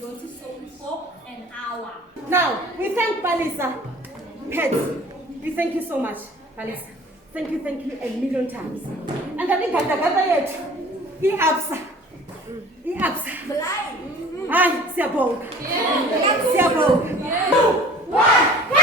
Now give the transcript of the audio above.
going to soak for an hour. Now, we thank Palisa. Pets, we thank you so much, Palisa. Thank you a million times. And I think Gata yet. He absa. Hi, Siabong. Siabong. 2, 1.